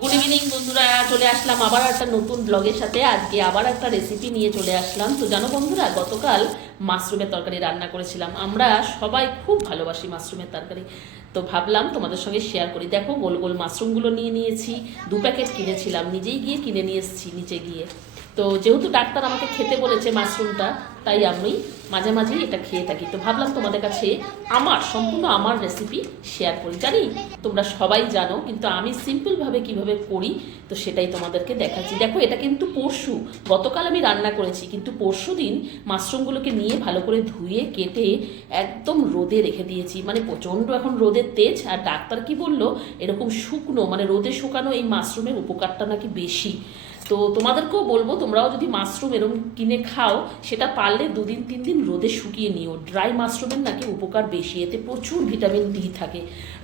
Good evening বন্ধুরা, চলে আসলাম আবার একটা নতুন ব্লগের সাথে। আজকে আবার একটা রেসিপি নিয়ে চলে আসলাম। তো জানো বন্ধুরা, গতকাল মাশরুমের তরকারি রান্না করেছিলাম। আমরা সবাই খুব ভালোবাসি মাশরুমের তরকারি। তো ভাবলাম তোমাদের সঙ্গে শেয়ার করি। দেখো, গোল গোল মাশরুমগুলো নিয়ে নিয়েছি। দু প্যাকেট কিনেছিলাম, নিজেই গিয়ে কিনে নিয়ে এসেছি, নিচে গিয়ে। তো যেহেতু ডাক্তার আমাকে খেতে বলেছে মাশরুমটা, তাই আমি মাঝে মাঝেই এটা খেয়ে থাকি। তো ভাবলাম তোমাদের কাছে আমার, সম্পূর্ণ আমার রেসিপি শেয়ার করি। জানি তোমরা সবাই জানো, কিন্তু আমি সিম্পলভাবে কীভাবে করি, তো সেটাই তোমাদেরকে দেখাচ্ছি। দেখো, এটা কিন্তু পরশু, গতকাল আমি রান্না করেছি, কিন্তু পরশু দিন মাশরুমগুলোকে নিয়ে ভালো করে ধুয়ে, কেটে একদম রোদে রেখে দিয়েছি। মানে প্রচণ্ড এখন রোদের তেজ, আর ডাক্তার কি বলল, এরকম শুকনো মানে রোদে শুকানো এই মাশরুমের উপকারটা নাকি বেশি। তো তোমাদেরকেও বলব, তোমরাও যদি মাশরুম এরকম কিনে খাও, সেটা পারলে দুদিন তিন দিন রোদে শুকিয়ে নিও। ড্রাই মাশরুমের নাকি উপকার বেশি, এতে প্রচুর ভিটামিন ডি থাকে।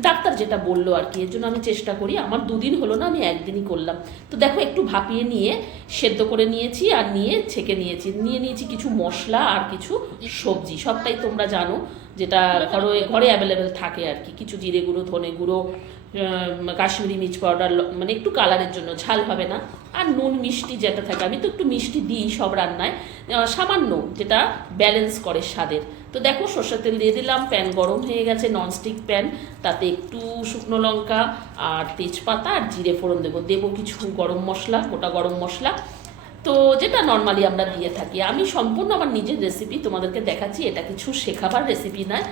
ডাক্তার যেটা বলল আর কি, এর জন্য আমি চেষ্টা করি। আমার দুদিন হলো না, আমি একদিনই করলাম। তো দেখো, একটু ভাপিয়ে নিয়ে সেদ্ধ করে নিয়েছি আর নিয়ে ছেঁকে নিয়েছি। নিয়ে নিয়েছি কিছু মশলা আর কিছু সবজি, সবটাই তোমরা জানো। যেটা ঘরে ঘরে অ্যাভেলেবেল থাকে আর কি। কিছু জিরে গুঁড়ো, ধনে গুঁড়ো কাশ্মীরি মির্চ পাউডার মানে একটু কালারের জন্য, ঝাল হবে না। আর নুন মিষ্টি যেটা থাকে, আমি তো একটু মিষ্টি দিই সব রান্নায়। সামান্য যেটা ব্যালেন্স করে স্বাদের। তো দেখো, সর্ষের তেল দিয়ে দিলাম প্যান গরম হয়ে গেছে ননস্টিক প্যান তাতে একটু শুকনো লঙ্কা আর তেজপাতা আর জিরে ফোড়ন দেবো। দেবো কিছু গরম মশলা, গোটা গরম মশলা। তো যেটা নর্মালি আমরা দিয়ে থাকি, আমি সম্পূর্ণ আমার নিজের রেসিপি তোমাদেরকে দেখাচ্ছি, এটা কিছু শেখাবার রেসিপি নয়,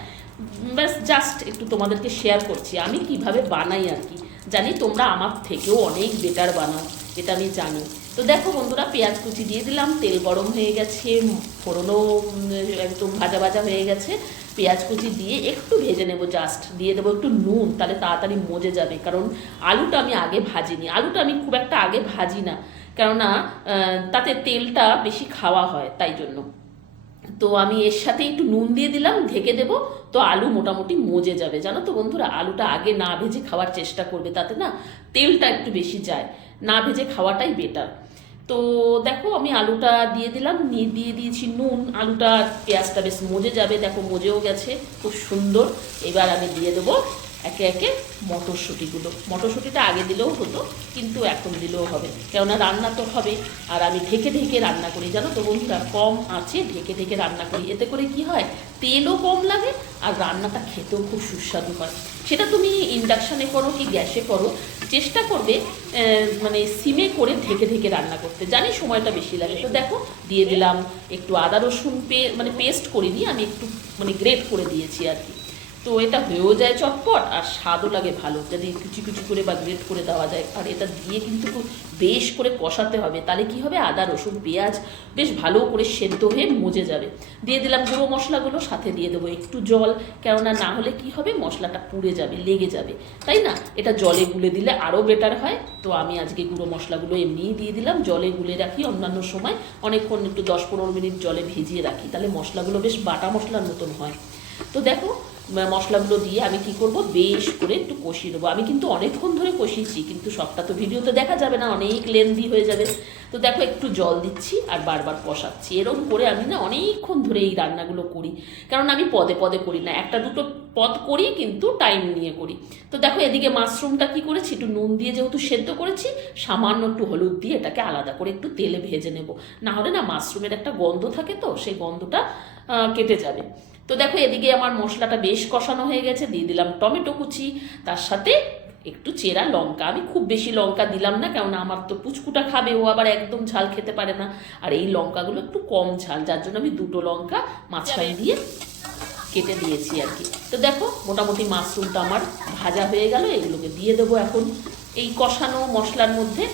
ব্যাস জাস্ট একটু তোমাদেরকে শেয়ার করছি, আমি কীভাবে বানাই আর কি। জানি তোমরা আমার থেকেও অনেক বেটার বানাও, এটা আমি জানি। তো দেখো বন্ধুরা, পেঁয়াজ কুচি দিয়ে দিলাম, তেল গরম হয়ে গেছে, ফোড়নও একদম ভাজা ভাজা হয়ে গেছে। পেঁয়াজ কুচি দিয়ে একটু ভেজে নেব জাস্ট দিয়ে দেবো একটু নুন, তাহলে তাড়াতাড়ি মজে যাবে, কারণ আলুটা আমি আগে ভাজিনি। আলুটা আমি খুব একটা আগে ভাজি না, কেননা তাতে তেলটা বেশি খাওয়া হয়, তাই জন্য। তো আমি এর সাথে একটু নুন দিয়ে দিলাম, ঢেকে দেবো, তো আলু মোটামুটি মজে যাবে। জানো তো বন্ধুরা, আলুটা আগে না ভেজে খাওয়ার চেষ্টা করবে, তাতে না তেলটা একটু বেশি যায়। না ভেজে খাওয়াটাই বেটার তো দেখো আমি আলুটা দিয়ে দিলাম দিয়ে দিয়েছি নুন। আলুটা পেঁয়াজটা বেশ মজে যাবে। দেখো মজেও গেছে, খুব সুন্দর। এবার আমি দিয়ে দেবো একে একে মটরশুঁটিগুলো। মটরশুঁটিটা আগে দিলেও হতো, কিন্তু এখন দিলেও হবে। কেননা রান্না তো হবে, আর আমি ঢেকে ঢেকে রান্না করি। জানো তো বন্ধুরা, কম আছে, ঢেকে ঢেকে রান্না করি। এতে করে কি হয়, তেলও কম লাগে, আর রান্নাটা খেতেও খুব সুস্বাদু হয়। সেটা তুমি ইন্ডাকশানে করো কি গ্যাসে করো, চেষ্টা করবে মানে সিমে করে ঢেকে ঢেকে রান্না করতে। জানি সময়টা বেশি লাগে। তো দেখো, দিয়ে দিলাম, একটু আদা রসুন পে মানে পেস্ট করিনি, আমি একটু মানে গ্রেট করে দিয়েছি আর কি। তো এটা হয়েও যায় চটপট, আর স্বাদও লাগে ভালো। যদি কুচি কুচি করে বা গ্রেট করে দেওয়া যায়, আর এটা দিয়ে কিন্তু বেশ করে কষাতে হবে। তাহলে কি হবে? আদা, রসুন, পেঁয়াজ বেশ ভালো করে সেদ্ধ হয়ে মজে যাবে। দিয়ে দিলাম গুঁড়ো মশলাগুলো, সাথে দিয়ে দেবো একটু জল। কেননা না হলে কি হবে? মশলাটা পুড়ে যাবে, লেগে যাবে। তাই না? এটা জলে গুলে দিলে আরও বেটার হয়। তো আমি আজকে গুঁড়ো মশলাগুলো এমনিই দিয়ে দিলাম। জলে গুলে রাখি অন্যান্য সময়। অনেকক্ষণ একটু দশ পনেরো মিনিট জলে ভিজিয়ে রাখি। তাহলে মশলাগুলো বেশ বাটা মশলার মতন হয়। তো দেখো মশলাগুলো দিয়ে আমি কি করব? বেশ করে একটু কষিয়ে দেবো আমি কিন্তু অনেকক্ষণ ধরে কষিয়েছি, কিন্তু সবটা তো ভিডিওতে দেখা যাবে না, অনেক লেন্দি হয়ে যাবে। তো দেখো, একটু জল দিচ্ছি আর বারবার কষাচ্ছি। এরকম করে আমি না অনেকক্ষণ ধরে এই রান্নাগুলো করি। কারণ আমি পদে পদে করি না, একটা দুটো পদ করি কিন্তু টাইম নিয়ে করি। তো দেখো, এদিকে মাশরুমটা কি করেছি? একটু নুন দিয়ে যেহেতু সেদ্ধ করেছি, সামান্য একটু হলুদ দিয়ে এটাকে আলাদা করে একটু তেলে ভেজে নেব। না হলে না মাশরুমের একটা গন্ধ থাকে তো, সেই গন্ধটা কেটে যাবে। তো দেখো এদিকে আমার মশলাটা বেশ কষানো হয়ে গেছে, দিয়ে দিলাম টমেটো কুচি, তার সাথে একটু চেরা লঙ্কা। আমি খুব বেশি লঙ্কা দিলাম না, কেননা আমার তো পুচকুটা খাবে, ও আবার একদম ঝাল খেতে পারে না। আর এই লঙ্কাগুলো একটু কম ঝাল, যার জন্য আমি দুটো লঙ্কা মাঝখানে দিয়ে কেটে দিয়েছি আর কি। তো দেখো, মোটামুটি মাশরুমটা আমার ভাজা হয়ে গেল, এগুলোকে দিয়ে দেবো এখন। এই কষানো মশলার মধ্যে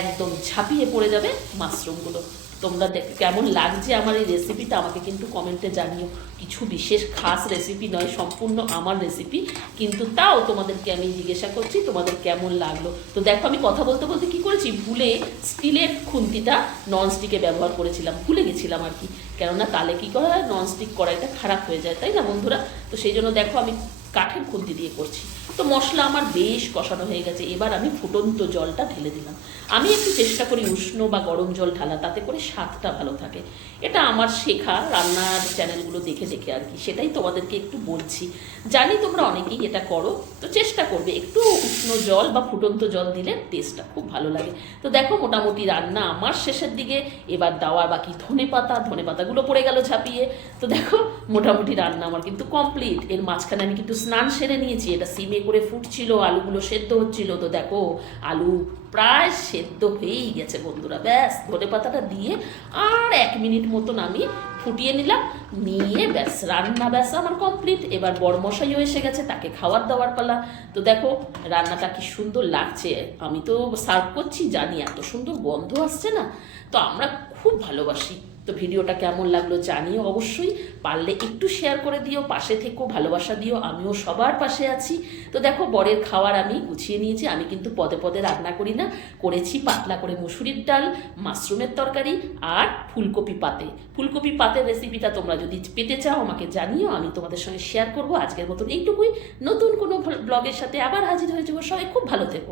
একদম ঝাঁপিয়ে পড়ে যাবে মাশরুমগুলো তোমরা কেমন লাগছে আমার এই রেসিপিটা আমাকে কিন্তু কমেন্টে জানিও। কিছু বিশেষ খাস রেসিপি নয়, সম্পূর্ণ আমার রেসিপি কিন্তু তাও তোমাদেরকে আমি জিজ্ঞাসা করছি, তোমাদের কেমন লাগল? তো দেখো, আমি কথা বলতে বলতে কি করেছি? ভুলে স্টিলের খুন্তিটা ননস্টিকে ব্যবহার করেছিলাম। ভুলে গেছিলাম আর কি। কেননা তাহলে কি করা হয়? ননস্টিক কড়াইটা খারাপ হয়ে যায়, তাই না বন্ধুরা? তো সেই জন্য দেখো, আমি কাঠের খুন্তি দিয়ে করছি। তো মশলা আমার বেশ কষানো হয়ে গেছে, এবার আমি ফুটন্ত জলটা ঢেলে দিলাম। আমি একটু চেষ্টা করি উষ্ণ বা গরম জল ঢালা, তাতে করে স্বাদটা ভালো থাকে। এটা আমার শেখা, রান্নার চ্যানেলগুলো দেখে দেখে আর কি, সেটাই তোমাদেরকে একটু বলছি। জানি তোমরা অনেকেই এটা করো, তো চেষ্টা করবে, একটু উষ্ণ জল বা ফুটন্ত জল দিলে টেস্টটা খুব ভালো লাগে। তো দেখো মোটামুটি রান্না আমার শেষের দিকে, এবার দেওয়ার বাকি ধনে পাতা, ধনে পাতাগুলো পড়ে গেল ঝাঁপিয়ে। তো দেখো মোটামুটি রান্না আমার কিন্তু কমপ্লিট এর মাঝখানে আমি কিন্তু স্নান সেরে নিয়েছি, এটা সিমে করে ফুটছিল, আলুগুলো সেদ্ধ হচ্ছিল, তো দেখো, আলু প্রায় সেদ্ধ হয়েই গেছে বন্ধুরা, ব্যাস, ধনে পাতাটা দিয়ে আর এক মিনিট মতন আমি ফুটিয়ে নিলাম, নিয়ে ব্যাস, রান্না ব্যাস আমার কমপ্লিট এবার বড়মশাইও এসে গেছে, তাকে খাওয়ার দাওয়ার পালা, তো দেখো, রান্নাটা কি সুন্দর লাগছে, আমি তো সার্ভ করছি, জানি এত সুন্দর গন্ধ আসছে না, তো আমরা খুব ভালোবাসি। তো ভিডিওটা কেমন লাগল জানিও অবশ্যই। পারলে একটু শেয়ার করে দিও, পাশে থেকেও ভালোবাসা দিও, আমিও সবার পাশে আছি। তো দেখো, বরের খাওয়ার আমি গুছিয়ে নিয়েছি, আমি কিন্তু পদে পদে রান্না করি না। করেছি পাতলা করে মুসুরির ডাল, মাশরুমের তরকারি আর ফুলকপি পাতে। ফুলকপি পাতের রেসিপিটা তোমরা যদি পেতে চাও, আমাকে জানিও, আমি তোমাদের সঙ্গে শেয়ার করব। আজকের মতন এইটুকুই। নতুন কোনো ব্লগের সাথে আবার হাজির হয়ে যাব। সবাই খুব ভালো থেকো।